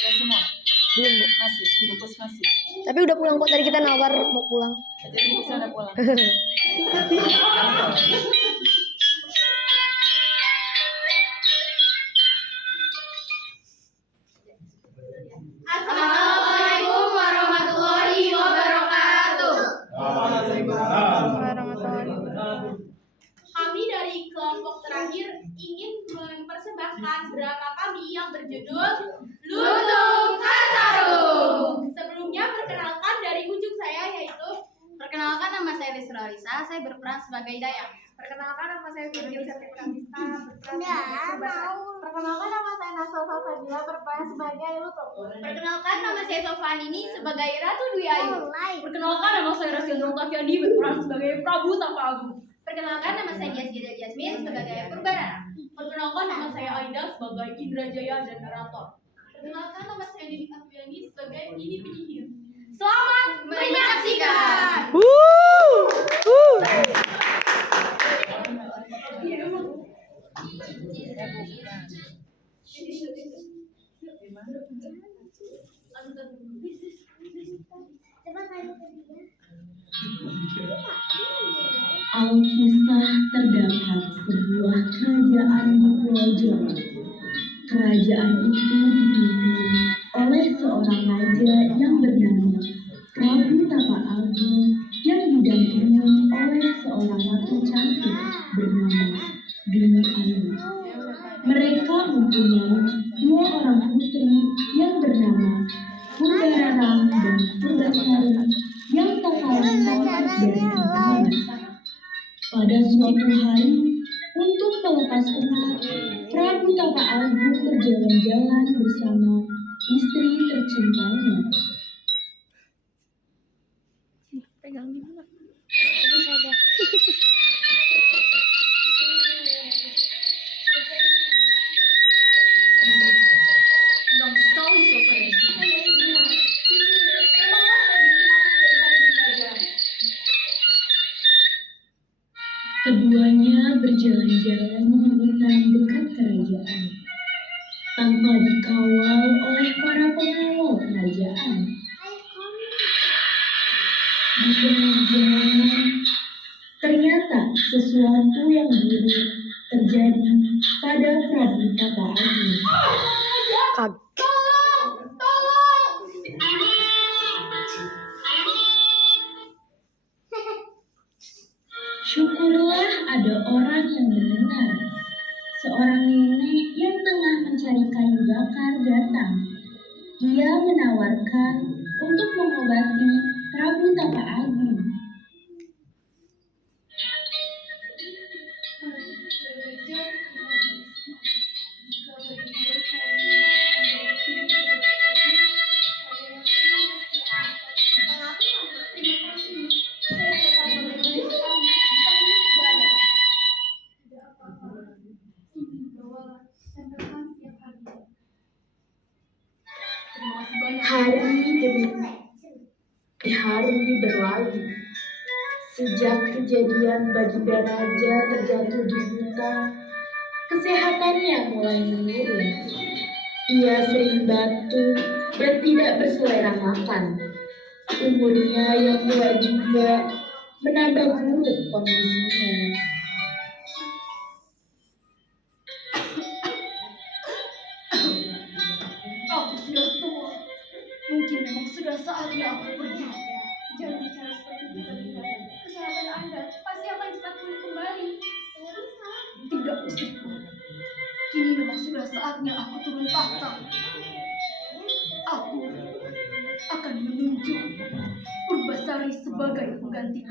Udah semua? Belum, Bu. Masih, bungkus masih. Tapi udah pulang kok, tadi kita nawar mau pulang. Jadi bungkusnya udah pulang. Assalamualaikum warahmatullahi wabarakatuh. Kami dari kelompok terakhir ingin mempersembahkan drama kami yang berjudul Lutung Kasarung. Sebelumnya perkenalkan dari ujung saya, yaitu perkenalkan, nama saya Desra Lisa, saya berperan sebagai Dayang. Perkenalkan, nama saya Virgil Septi Pramista, berperan sebagai Purbasari. Perkenalkan, nama saya Nasofa Fadila, berperan sebagai Lutung. Perkenalkan, nama saya Soflanini sebagai Ratu Dwi Ayu. Perkenalkan, nama saya Rasyid Nurtafiandi, berperan sebagai Prabu Tapa Agung. Perkenalkan, nama saya Jasmine Jasmine sebagai Purbarara. Perkenalkan, nama saya Aida sebagai Indrajaya dan narator. Perkenalkan, nama saya Dini Apriani sebagai Nini penyihir. Selamat menyaksikan. Alkisah terdapat sebuah kerajaan di Pulau Jawa. Kerajaan itu dipimpin oleh seorang raja yang bernama Prabu Tapa Agung yang didampingi oleh seorang ratu cantik bernama Dwi Ayu. Mereka mempunyai dua orang putri yang bernama Purbarara dan Purbasari yang tak kalah cantik dari keduanya. Pada suatu hari, untuk melepas penat, Prabu Tapa Agung berjalan-jalan bersama istri tercintanya. Pegang dulu. Senang sekali suasana di sini. Emanglah lebih cantik daripada di kerajaan. Keduanya berjalan-jalan di hutan dekat kerajaan, tanpa dikawal oleh para pengawal kerajaan. Di tengah jalan, ternyata sesuatu yang buruk terjadi pada Prabu Tapa Agung. Syukurlah ada orang yang mendengar. Seorang nenek yang tengah mencari kayu bakar datang. Ia menawarkan untuk mengobati Prabu Tapa Agung. Hari demi hari berlalu. Sejak kejadian Baginda Raja terjatuh di hutan, kesehatannya mulai menurun. Ia sering batuk dan tidak berselera makan. Umurnya yang tua juga menambah buruk kondisinya. Aku sudah tua. Mungkin memang sudah saatnya aku pergi. Jangan bicara seperti itu, Dinda. Kesehatan Anda pasti akan cepat pulih kembali. Tidak, istriku. Kini memang sudah saatnya aku turun tahta. Aku akan menunjuk Purbasari sebagai penggantiku.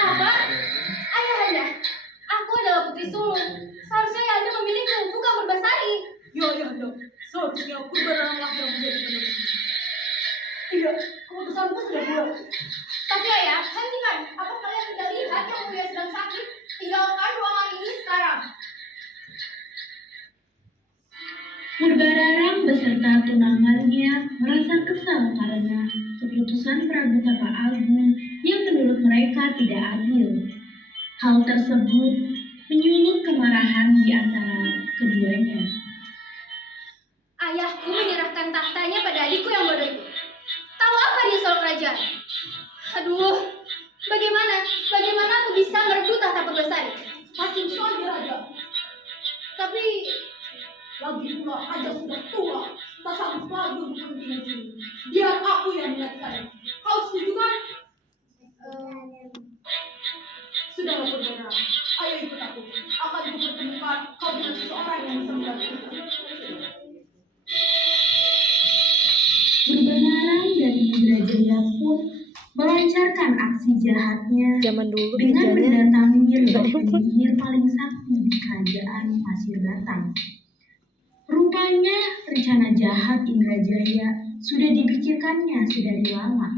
Apa? Ayah Anda, aku adalah putri sulung. Seharusnya Anda memilihku, bukan Purbasari. Ya, Anda. Seharusnya Purbarara yang menjadi penerusnya. Tidak, keputusanku sudah bulat. Tapi ayah, hentikan. Apa kalian tidak lihat yang mulia sedang sakit? Tinggalkan ruangan ini sekarang. Purbarara beserta tunangannya merasa kesal karena keputusan Prabu Tapa Agung yang menurut mereka tidak adil. Hal tersebut menyulut kemarahan di antara keduanya. Ayahku menyerahkan tahtanya pada adikku yang bodoh itu. Tahu apa dia soal kerajaan? Aduh, bagaimana aku bisa merebut tahta Purbasari? Hakim saja Raja. Tapi Lagi pula Raja sudah tua, tak sanggup lagi untuk kepentingan ini. Biar aku yang mengatakannya. Kau setuju kan? Sudahlah Purbana, ayo ikut aku. Akan kupertemukan kau dengan seseorang yang bisa membantu. Kebenaran dari Indrajaya pun melancarkan aksi jahatnya Zaman dulu dengan mejanya mendatangi roh penyihir paling sakti di kerajaan Pasir Datang. Rupanya rencana jahat Indrajaya sudah dipikirkannya sedari lama.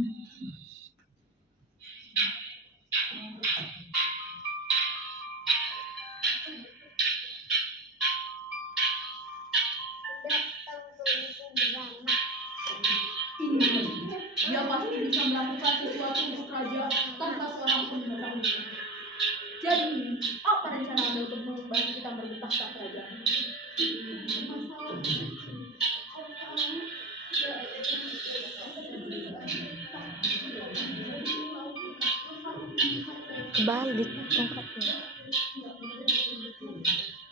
Ini dia pasti bisa melakukan sesuatu untuk raja tanpa seorang pun mengetahuinya. Jadi ini apa rencana Anda untuk membantu kita merebut tahta kerajaan? kebalik tongkatnya.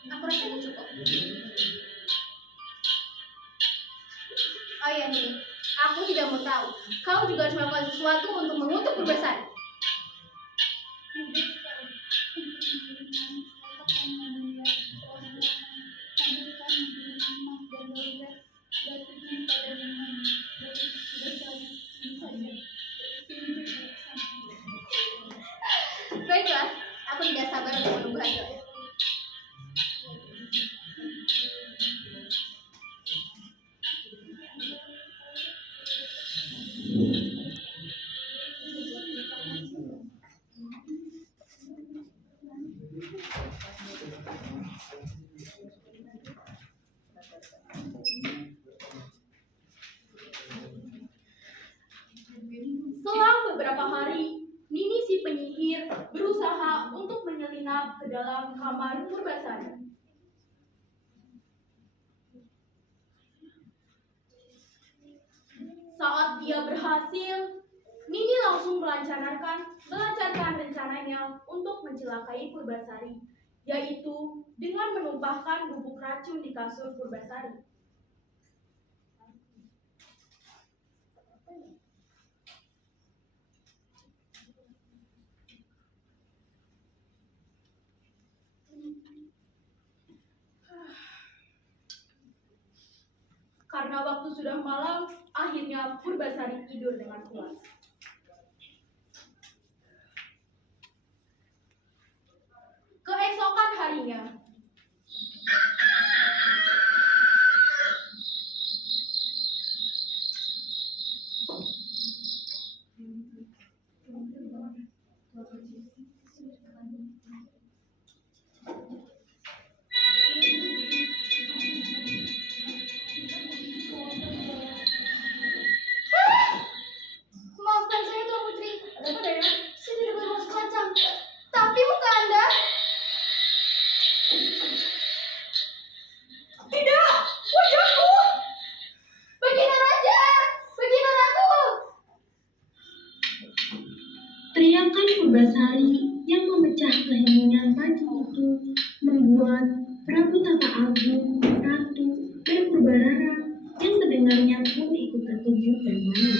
aku rasa ini cukup. Oh iya nih, aku tidak mau tahu. Kau juga harus melakukan sesuatu untuk mengutuk Purbasari. Baiklah, aku tidak sabar untuk menunggu hasilnya. Selang beberapa hari, Nini si penyihir berusaha untuk menyelinap ke dalam kamar Purbasari. Saat dia berhasil, Nini langsung melancarkan rencananya untuk mencelakai Purbasari, yaitu dengan menumpahkan bubuk racun di kasur Purbasari. Karena waktu sudah malam, akhirnya Purbasari tidur dengan pulas. Keesokan harinya, Maafkan saya Tuan Putri. ada apa Dayana? Saya tidak bermaksud macam. Tapi muka Anda. Tidak, wajahku! Baginda Raja, Baginda Ratu. Teriakan Purbasari yang memecah keheningan pagi itu membuat Prabu Tapa Agung, Ratu, dan Purbarara yang mendengarnya pun ikut terkejut dan malu.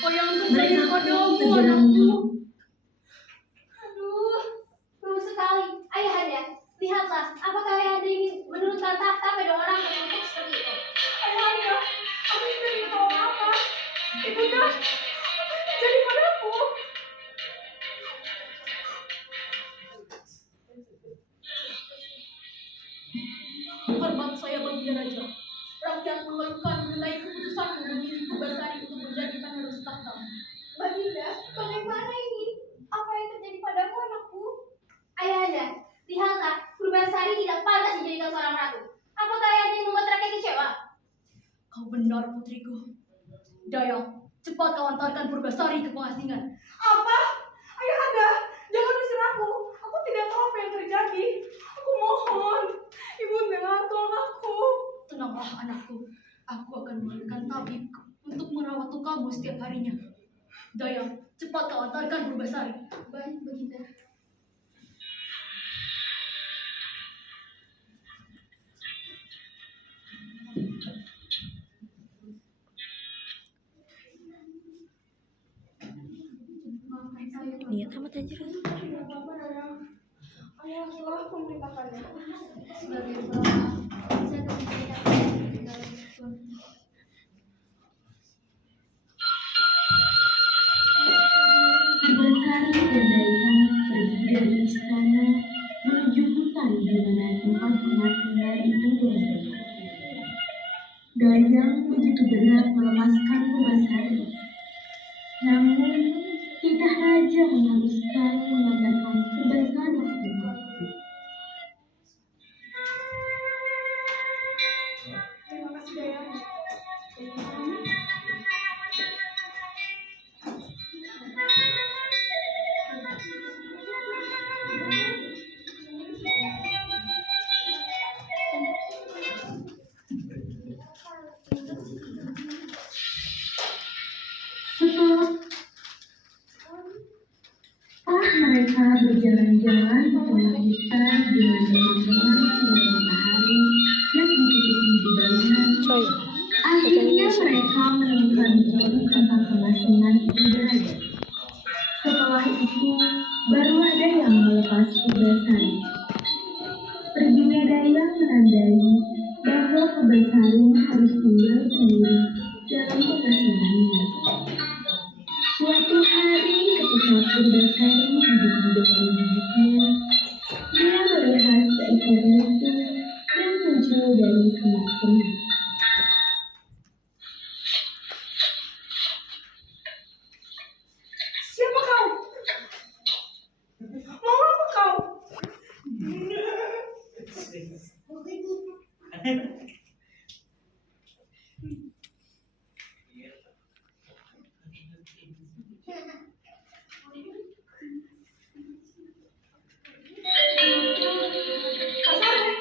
Apa yang terjadi Mereka pun padamu, segera anakku? Aduh, bagus sekali. Ayahanda, lihatlah. Apakah Ayahanda ingin menurunkan tahta pada orang yang mengutuk seperti itu? Ayahanda, aku tidak ingin tahu apa. Ibunda, apa yang terjadi padaku? Hormat saya Baginda Raja. Rakyat mengeluhkan mengenai keputusanmu memilih Purbasari untuk menjadi penerus tahta. Baginda, bagaimana ini? Apa yang terjadi padamu, anakku? Ayahanda, lihatlah. Purbasari tidak pantas dijadikan seorang ratu. Apakah Ayahanda yang membuat rakyat kecewa? Kau benar putriku. Daya, cepat kau antarkan Purbasari ke pengasingan. Apa? Ayahanda, jangan usir aku. Aku tidak tahu apa yang terjadi. Aku mohon, Ibunda, tolong aku. Tenanglah anakku. Aku akan memberikan tabib untuk merawat lukamu setiap harinya. Dayang, cepat kau antarkan Purbasari. Baik, Baginda. Maafkan saya, Niat amat anjir. Tidak apa-apa, Dayang. Allah telah memerintahkannya. Sebagai pelawak, saya akan menceritakan segala sesuatu. Purbasari dan Dayang pergi dari istana menuju hutan di mana tempat pemasungan itu berada. Dayang begitu berat melepaskan Purbasari. Namun, titah raja mengharuskan mengantarkan Purbasari ke rumah. Terima kasih, Dayang. Setelah mereka berjalan-jalan di tengah hutan dengan rombongan sinar matahari yang ditutupi dedaunan, Coy, akhirnya mereka menemukan tempat pemasungan itu berada. Setelah itu, barulah Dayang melepas Purbasari. Perginya Dayang menandai bahwa Purbasari harus tinggal sendiri dalam pemasungannya. Suatu hari ketika Purbasari duduk di depan biliknya, dia melihat seekor lutung yang muncul dari semak-semak. Siapa kau? Mau apa kau? Kasarung.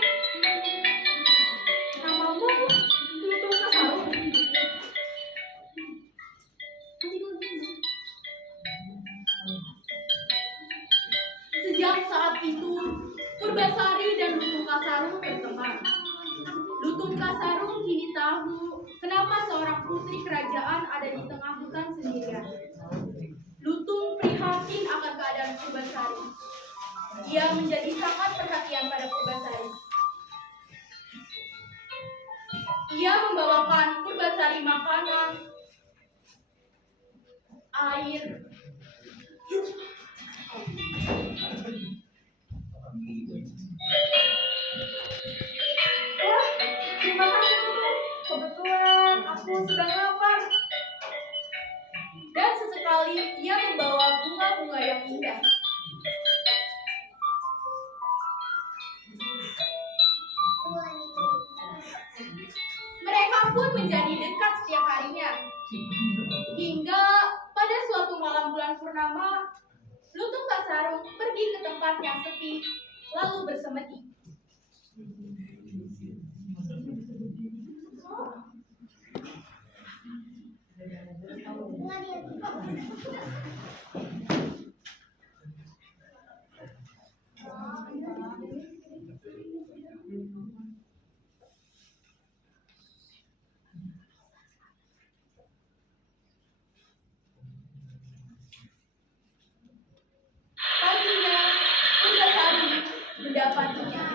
Namamu Lutung Kasarung. Sejak saat itu, Purbasari dan Lutung Kasarung berteman. Lutung Kasarung kini tahu kenapa seorang putri kerajaan ada di tengah hutan sendirian. Lutung prihatin akan keadaan Purbasari. Dia menjadi sangat perhatian pada Purbasari. Ia membawakan Purbasari makanan, air, Wah, terima kasih, Lutung. Kebetulan aku sedang lapar. dan sesekali ia membawa bunga-bunga yang indah. Mereka pun menjadi dekat setiap harinya. Hingga pada suatu malam bulan purnama, Lutung Kasarung pergi ke tempat yang sepi, lalu bersemedi. Paginya, Purbasari mendapatinya.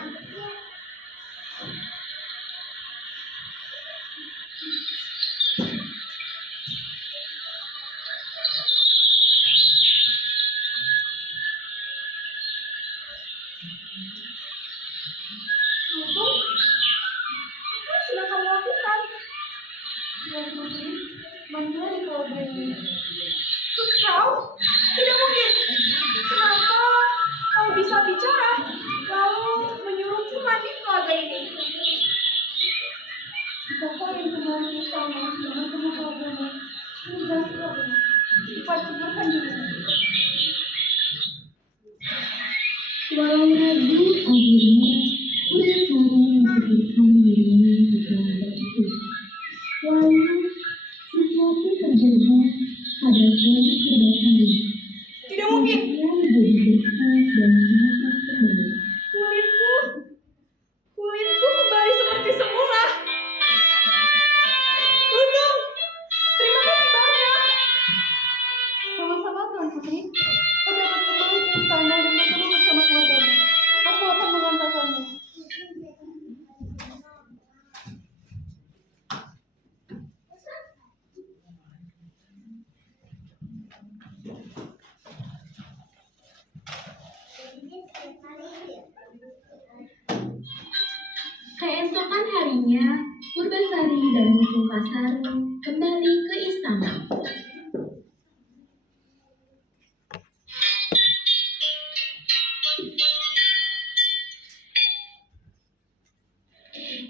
Lutung, apa yang sedang kamu lakukan? Tuan Putri, menjual kau ini. Tuh kau? Tidak mungkin. Kenapa kau bisa bicara lalu menyuruhku mandi telaga ini? Jika kau yang kemarin di sana dengan penuh problemnya, ini jangan problem. Cepat ceburkan diri. Walau ragu, akhirnya Purbasari menceburkan dirinya ke telaga itu. lalu sesuatu terjadi pada kulit Purbasari. Tidak mungkin. Ia menjadi bersih dan sehat kembali. Kulitku kembali seperti semula. Lutung, terima kasih banyak. Sama-sama Tuan Putri. Kau dapat kembali ke istana dan bertemu bersama keluargamu. Aku akan mengantarkanmu. Keesokan harinya, Purbasari dan Lutung Kasarung kembali ke istana.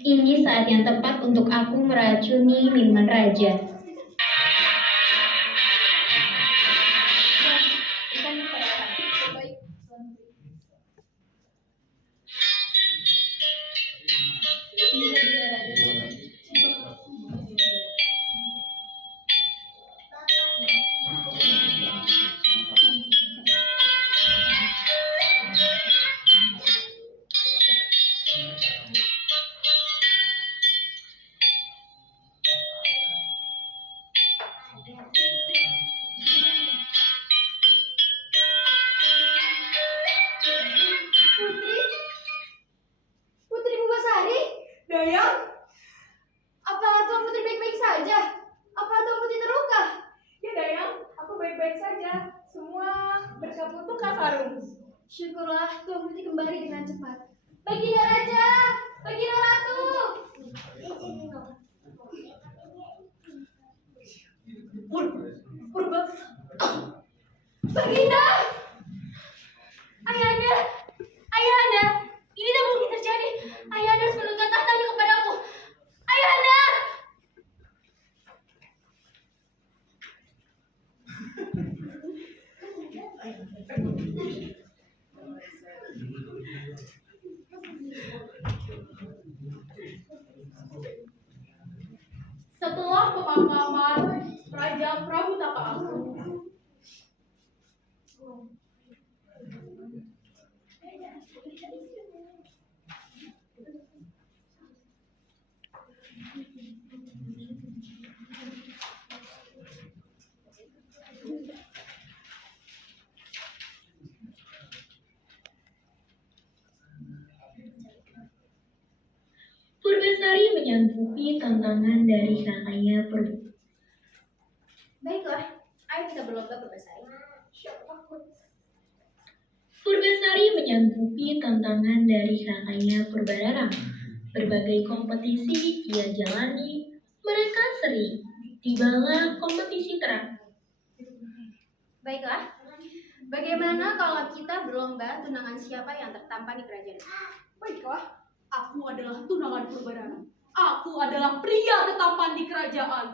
Ini saat yang tepat untuk aku meracuni minuman raja. Putri Purbasari, Dayang, apakah Tuan Putri baik-baik saja? Apakah Tuan Putri terluka? Ya Dayang, aku baik-baik saja. Semua berkat Lutung Kasarung. Syukurlah Tuan Putri kembali dengan cepat. Baginda Raja, Baginda Ratu. Purba, Baginda, Ayahanda, ini tak mungkin terjadi. Ayahanda harus menunjukkan tahtanya kepadaku. Ayahanda! Setelah pemakaman Raja Prabu Tapaaku, Purbasari menyanggupi tantangan dari kakaknya Purba. baiklah, ayo kita berlomba Purbasari. Purbasari menyanggupi tantangan dari kakaknya Purbararang. Berbagai kompetisi ia jalani, mereka seri. Tibalah kompetisi terakhir. Baiklah, bagaimana kalau kita berlomba tunangan siapa yang tertampan di kerajaan? Baiklah, aku adalah tunangan Purbararang. Aku adalah pria tertampan di kerajaan.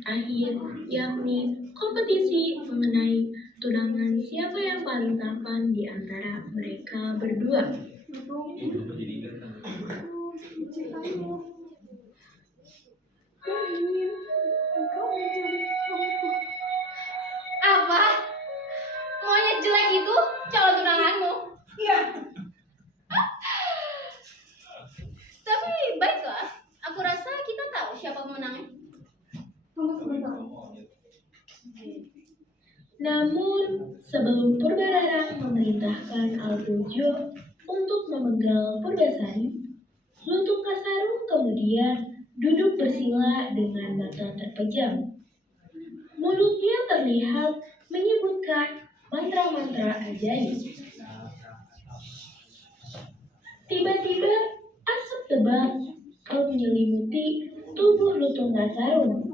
Akhir, yakni kompetisi mengenai tunangan siapa yang paling tampan di antara mereka berdua. Apa? Monyet jelek itu calon tunanganmu? Iya. Tapi baiklah, aku rasa kita tahu siapa pemenangnya. Tunggu sebentar. Namun, sebelum Purbararang memerintahkan Algojo untuk memenggal Purbasari, Lutung Kasarung kemudian duduk bersila dengan mata terpejam. Mulutnya terlihat menyebutkan mantra-mantra ajaib. Tiba-tiba, asap tebal menyelimuti tubuh Lutung Kasarung.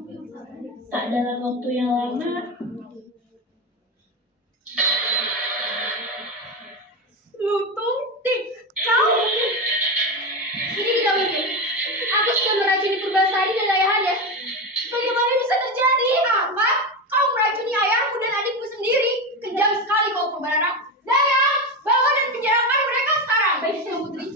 Tak dalam waktu yang lama, Lutung, kau mungkin. Ini tidak mungkin. Aku sudah meracuni Purbasari dan ayahanda. Bagaimana bisa terjadi? Apa? Kau meracuni ayahmu dan adikku sendiri. Kejam sekali kau Purbararang. Dayang, bawa dan penjarakan mereka sekarang. Baik, Sang Putri.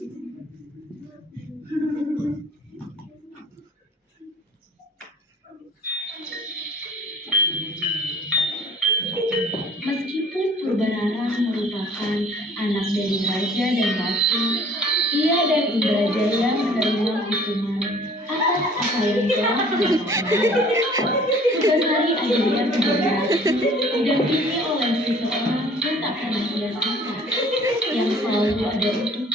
dan Indrajaya menerima hukuman atas apa yang telah dilakukan. Purwasari akhirnya tidak berarti didampingi oleh seseorang yang tak pernah ia sangka, yang selalu ada untuk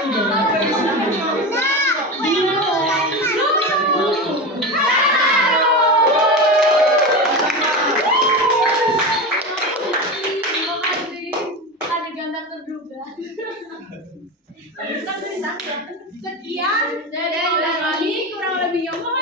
di dalam kehidupan. Dialah Lutung. Terima kasih. Adegan tak terduga. Sekian dari kami kurang lebihnya.